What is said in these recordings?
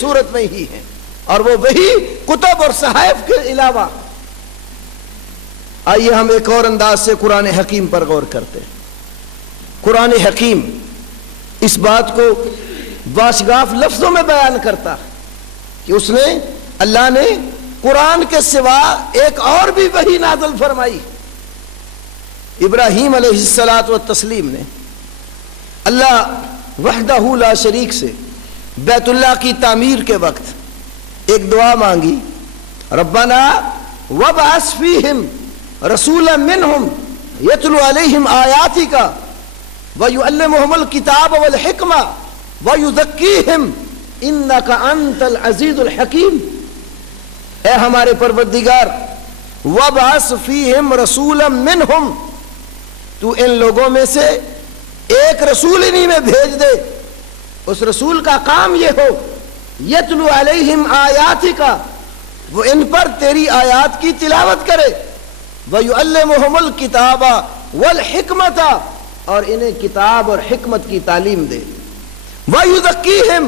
صورت میں ہی ہیں، اور وہ وہی کتب اور صحائف کے علاوہ۔ آئیے ہم ایک اور انداز سے قرآن حکیم پر غور کرتے ہیں۔ قرآن حکیم اس بات کو واشگاف لفظوں میں بیان کرتا ہے کہ اس نے، اللہ نے قرآن کے سوا ایک اور بھی وحی نازل فرمائی۔ ابراہیم علیہ الصلاۃ والتسلیم نے اللہ وحدہ لا شریک سے بیت اللہ کی تعمیر کے وقت ایک دعا مانگی، ربنا وابعث فیہم رسولا منہم یتلو علیہم آیاتک ویعلمہم الکتاب والحکمہ ویزکیہم انک انت العزیز الحکیم۔ اے ہمارے پروردگار، وابعث فیہم رسولا منہم، تو ان لوگوں میں سے ایک رسول انہی میں بھیج دے، اس رسول کا کام یہ ہو یتلو علیہم آیاتک، وہ ان پر تیری آیات کی تلاوت کرے، وَيُعَلِّمُهُمُ الْكِتَابَ وَالْحِكْمَةَ، اور انہیں کتاب اور حکمت کی تعلیم دے، وَيُزَكِّيهِمْ،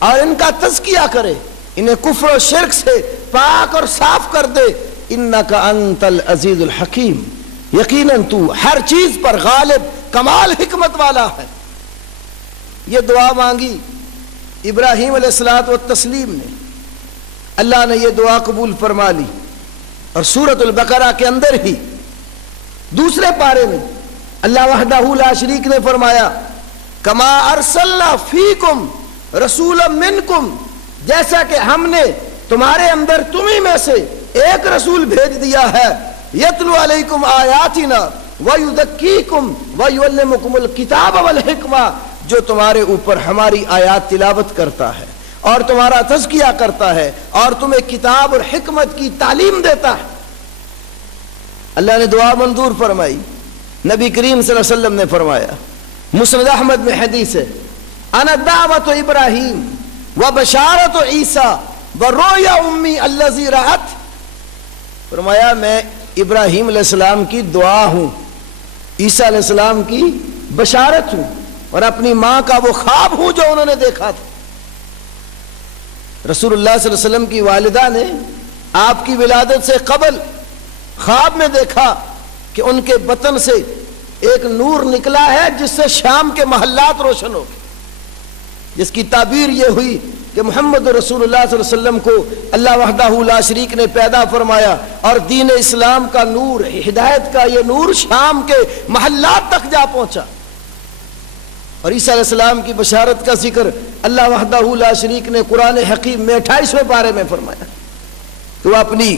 اور ان کا تزکیہ کرے، انہیں کفر و شرک سے پاک اور صاف کر دے، اِنَّكَ أَنْتَ الْعَزِيزُ الْحَكِيمُ، یقیناً تو ہر چیز پر غالب کمال حکمت والا ہے۔ یہ دعا مانگی ابراہیم علیہ الصلوۃ والتسلیم نے، اللہ نے یہ دعا قبول فرما لی، اور سورۃ البقرہ کے اندر ہی دوسرے پارے میں اللہ وحدہ لا شریک نے فرمایا، کما ارسلنا فیکم رسولا منکم، جیسا کہ ہم نے تمہارے اندر تمہیں میں سے ایک رسول بھیج دیا ہے، یتلو علیکم آیاتنا ویزکیکم ویعلمکم الکتاب والحکمہ، جو تمہارے اوپر ہماری آیات تلاوت کرتا ہے اور تمہارا تزکیہ کرتا ہے اور تمہیں کتاب اور حکمت کی تعلیم دیتا ہے۔ اللہ نے دعا منظور فرمائی۔ نبی کریم صلی اللہ علیہ وسلم نے فرمایا، مسند احمد میں حدیث ہے، انا دعوت ابراہیم و بشارت عیسیٰ و رویا امی الذی رأت، فرمایا میں ابراہیم علیہ السلام کی دعا ہوں، عیسیٰ علیہ السلام کی بشارت ہوں، اور اپنی ماں کا وہ خواب ہوں جو انہوں نے دیکھا تھا۔ رسول اللہ صلی اللہ علیہ وسلم کی والدہ نے آپ کی ولادت سے قبل خواب میں دیکھا کہ ان کے بطن سے ایک نور نکلا ہے جس سے شام کے محلات روشن ہو گئے، جس کی تعبیر یہ ہوئی کہ محمد رسول اللہ صلی اللہ علیہ وسلم کو اللہ وحدہ لا شریک نے پیدا فرمایا، اور دین اسلام کا نور، ہدایت کا یہ نور شام کے محلات تک جا پہنچا۔ اور عیسیٰ علیہ السلام کی بشارت کا ذکر اللہ وحدہ لا شریک نے قرآن حکیم میں 28ویں پارے میں فرمایا۔ تو اپنی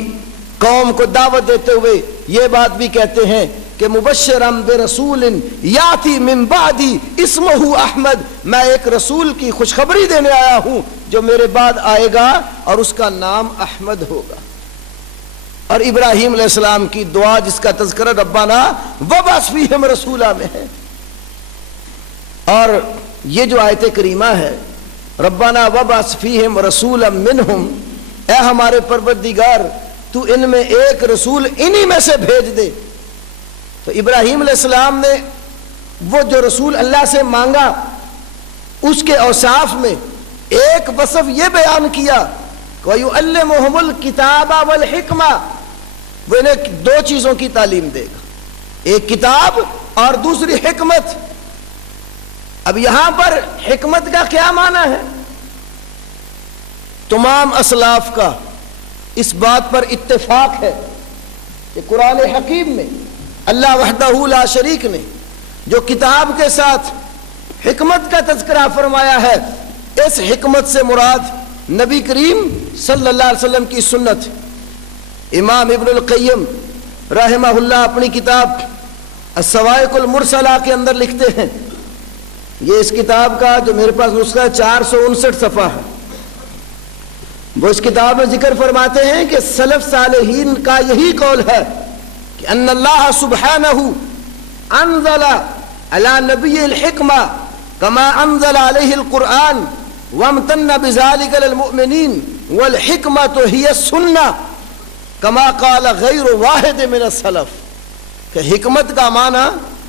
قوم کو دعوت دیتے ہوئے یہ بات بھی کہتے ہیں کہ مبشرم برسول یاتی من بعدی اسمہ احمد، میں ایک رسول کی خوشخبری دینے آیا ہوں جو میرے بعد آئے گا اور اس کا نام احمد ہوگا۔ اور ابراہیم علیہ السلام کی دعا جس کا تذکرہ ربنا وابعث فیہم رسولا میں ہے، اور یہ جو آیت کریمہ ہے ربنا وابعث فیہم رسولا منہم، اے ہمارے پروردگار تو ان میں ایک رسول انہی میں سے بھیج دے۔ تو ابراہیم علیہ السلام نے وہ جو رسول اللہ سے مانگا اس کے اوصاف میں ایک وصف یہ بیان کیا وَيُعَلِّمُهُمُ الْكِتَابَ وَالْحِكْمَةَ، وہ انہیں دو چیزوں کی تعلیم دے گا، ایک کتاب اور دوسری حکمت۔ اب یہاں پر حکمت کا کیا معنی ہے؟ تمام اسلاف کا اس بات پر اتفاق ہے کہ قرآن حکیم میں اللہ وحدہ لا شریک نے جو کتاب کے ساتھ حکمت کا تذکرہ فرمایا ہے، اس حکمت سے مراد نبی کریم صلی اللہ علیہ وسلم کی سنت۔ امام ابن القیم رحمہ اللہ اپنی کتاب الصواعق المرسلہ کے اندر لکھتے ہیں، یہ اس کتاب کا جو میرے پاس نسخہ 459 صفحہ ہے، وہ اس کتاب میں ذکر فرماتے ہیں کہ سلف صالحین کا یہی قول ہے کہ ان اللہ سبحانہ انزل علی نبی الحکمہ کما انزل علیہ القرآن وامتن بذلک للمؤمنین والحکمۃ ہی السنہ کما قال غیر واحد من السلف، کہ حکمت کا معنی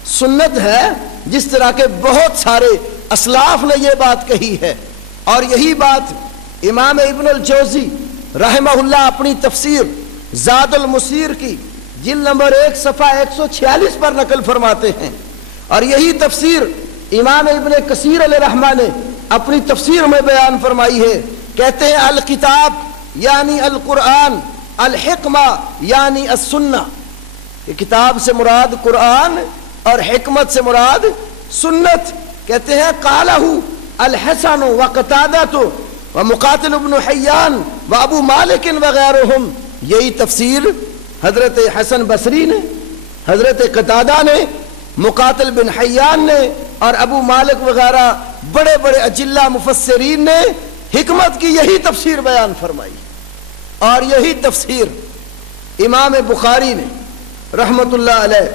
سنت ہے جس طرح کے بہت سارے اسلاف نے یہ بات کہی ہے، اور یہی بات امام ابن الجوزی رحمہ اللہ اپنی تفسیر زاد المسیر کی جلد نمبر 1 صفحہ 146 پر نقل فرماتے ہیں، اور یہی تفسیر امام ابن کثیر علیہ رحمہ نے اپنی تفسیر میں بیان فرمائی ہے۔ کہتے ہیں الکتاب یعنی القرآن، الحکمہ یعنی السنہ، کہ کتاب سے مراد قرآن اور حکمت سے مراد سنت۔ کہتے ہیں قالہ الحسن وقتادہ ومقاتل ابن حیان وابو مالک وغیرہم، یہی تفسیر حضرت حسن بصری نے، حضرت قتادہ نے، مقاتل بن حیان نے اور ابو مالک وغیرہ بڑے بڑے اجلہ مفسرین نے حکمت کی یہی تفسیر بیان فرمائی، اور یہی تفسیر امام بخاری نے رحمت اللہ علیہ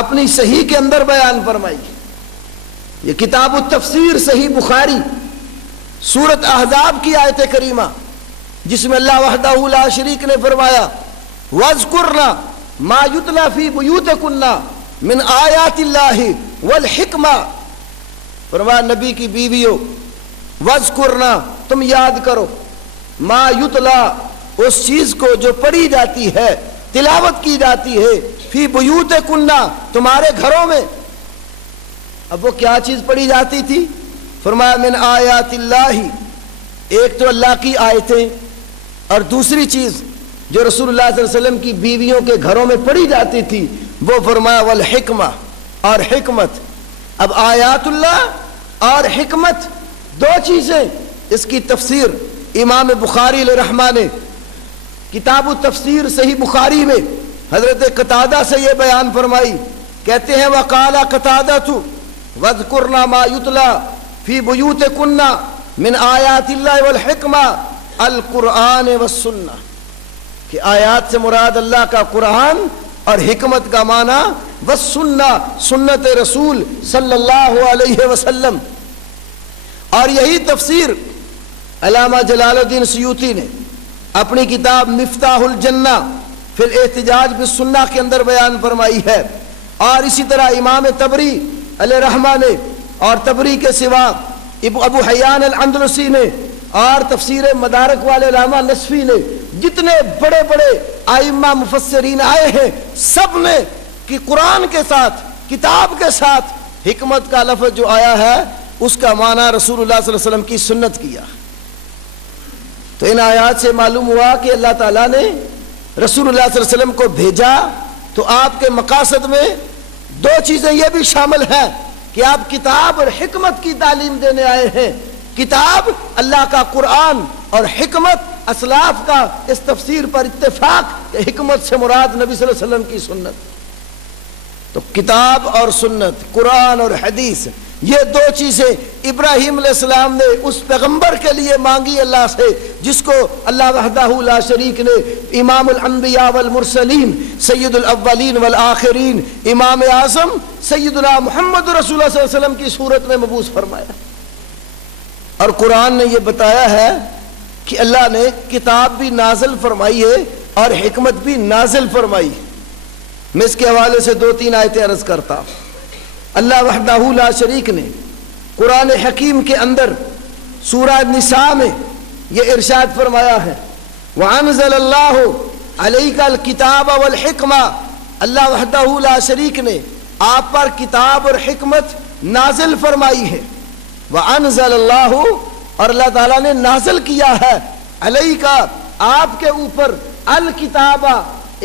اپنی صحیح کے اندر بیان فرمائی۔ یہ کتاب التفسیر صحیح بخاری، سورۃ احزاب کی آیت کریمہ جس میں اللہ وحدہ لا شریک نے فرمایا وَاذْكُرْنَا مَا يُتْلَى فِي بُيُوتِكُنَّ مِنْ آیَاتِ اللَّهِ وَالْحِکْمَةِ، فرمایا نبی کی بیویوں وَاذْكُرْنَا، تم یاد کرو، ما یتلا، اس چیز کو جو پڑھی جاتی ہے، تلاوت کی جاتی ہے، فی بیوتکن، تمہارے گھروں میں۔ اب وہ کیا چیز پڑھی جاتی تھی؟ فرمایا من آیات اللہ، ایک تو اللہ کی آیتیں، اور دوسری چیز جو رسول اللہ صلی اللہ علیہ وسلم کی بیویوں کے گھروں میں پڑھی جاتی تھی وہ فرمایا والحکمہ، اور حکمت۔ اب آیات اللہ اور حکمت دو چیزیں، اس کی تفسیر امام بخاری علیہ رحمہ نے کتاب التفسیر صحیح بخاری میں حضرت قتادہ سے یہ بیان فرمائی۔ کہتے ہیں وقال قتادہ وَاذْكُرْنَا مَا يُتْلَى فِي بُيُوتِكُنَّ مِنْ آیَاتِ اللَّهِ وَالْحِکْمَةِ القرآن والسنہ، کہ آیات سے مراد اللہ کا قرآن اور حکمت کا معنی والسنہ، سنت رسول صلی اللہ علیہ وسلم۔ اور یہی تفسیر علامہ جلال الدین سیوطی نے اپنی کتاب مفتاح الجنہ فی الاحتجاج بالسنہ کے اندر بیان فرمائی ہے، اور اسی طرح امام طبری علیہ رحمہ نے، اور طبری کے سوا ابو حیان الاندلسی نے، اور تفسیر مدارک والے علامہ نصفی نے، جتنے بڑے بڑے ائمہ مفسرین آئے ہیں سب نے کہ قرآن کے ساتھ، کتاب کے ساتھ حکمت کا لفظ جو آیا ہے اس کا معنی رسول اللہ صلی اللہ علیہ وسلم کی سنت کیا۔ تو ان آیات سے معلوم ہوا کہ اللہ تعالیٰ نے رسول اللہ صلی اللہ علیہ وسلم کو بھیجا تو آپ کے مقاصد میں دو چیزیں یہ بھی شامل ہیں کہ آپ کتاب اور حکمت کی تعلیم دینے آئے ہیں۔ کتاب اللہ کا قرآن اور حکمت اسلاف کا اس تفسیر پر اتفاق کہ حکمت سے مراد نبی صلی اللہ علیہ وسلم کی سنت۔ تو کتاب اور سنت، قرآن اور حدیث، یہ دو چیزیں ابراہیم علیہ السلام نے اس پیغمبر کے لیے مانگی اللہ سے جس کو اللہ وحدہ لا شریک نے امام الانبیاء والمرسلین، سید الاولین والآخرین، امام اعظم سیدنا محمد رسول اللہ صلی اللہ علیہ وسلم کی صورت میں مبعوث فرمایا۔ اور قرآن نے یہ بتایا ہے کہ اللہ نے کتاب بھی نازل فرمائی ہے اور حکمت بھی نازل فرمائی۔ میں اس کے حوالے سے دو تین آیتیں عرض کرتا ہوں۔ اللہ وحدہ لا شریک نے قرآن حکیم کے اندر سورہ نساء میں یہ ارشاد فرمایا ہے وَأَنزَلَ اللَّهُ عَلَيْكَ الْكِتَابَ وَالْحِکْمَةَ، اللہ وحدہ لا شریک نے آپ پر کتاب اور حکمت نازل فرمائی ہے۔ وَأَنزَلَ اللَّهُ، اور اللہ تعالیٰ نے نازل کیا ہے، عَلَيْكَ، آپ کے اوپر، الکتابہ،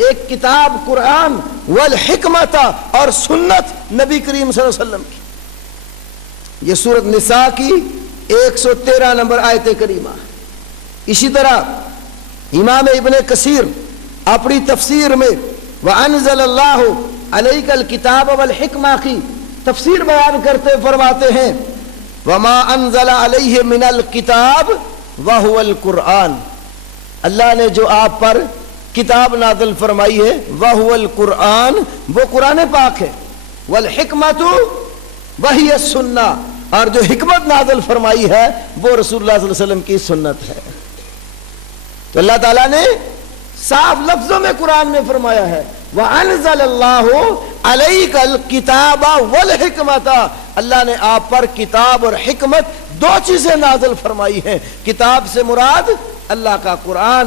ایک کتاب قرآن، والحکمت، اور سنت نبی کریم صلی اللہ علیہ وسلم کی۔ یہ سورۃ نساء کی 113 نمبر آیت کریمہ۔ اسی طرح امام ابن کثیر اپنی تفسیر میں وَأَنزَلَ اللَّهُ عَلَيْكَ الْكِتَابَ وَالْحِکْمَةَ کی تفسیر بیان کرتے فرماتے ہیں وَمَا أَنزَلَ عَلَيْهِ مِنَ الْكِتَابِ وَهُوَ الْقُرْآنِ، اللہ نے جو آپ پر کتاب نازل فرمائی ہے وَهُوَ الْقُرْآنِ، وہ قرآن پاک ہے، وَالْحِکْمَةُ وَهِيَ السُّنَّةُ، اور جو حکمت نازل فرمائی ہے وہ رسول اللہ صلی اللہ علیہ وسلم کی سنت ہے۔ تو اللہ تعالیٰ نے صاف لفظوں میں قرآن میں فرمایا ہے وَأَنزَلَ اللَّهُ عَلَيْكَ الْكِتَابَ وَالْحِكْمَةَ، اللہ نے آپ پر کتاب اور حکمت دو چیزیں نازل فرمائی ہیں۔ کتاب سے مراد اللہ کا قرآن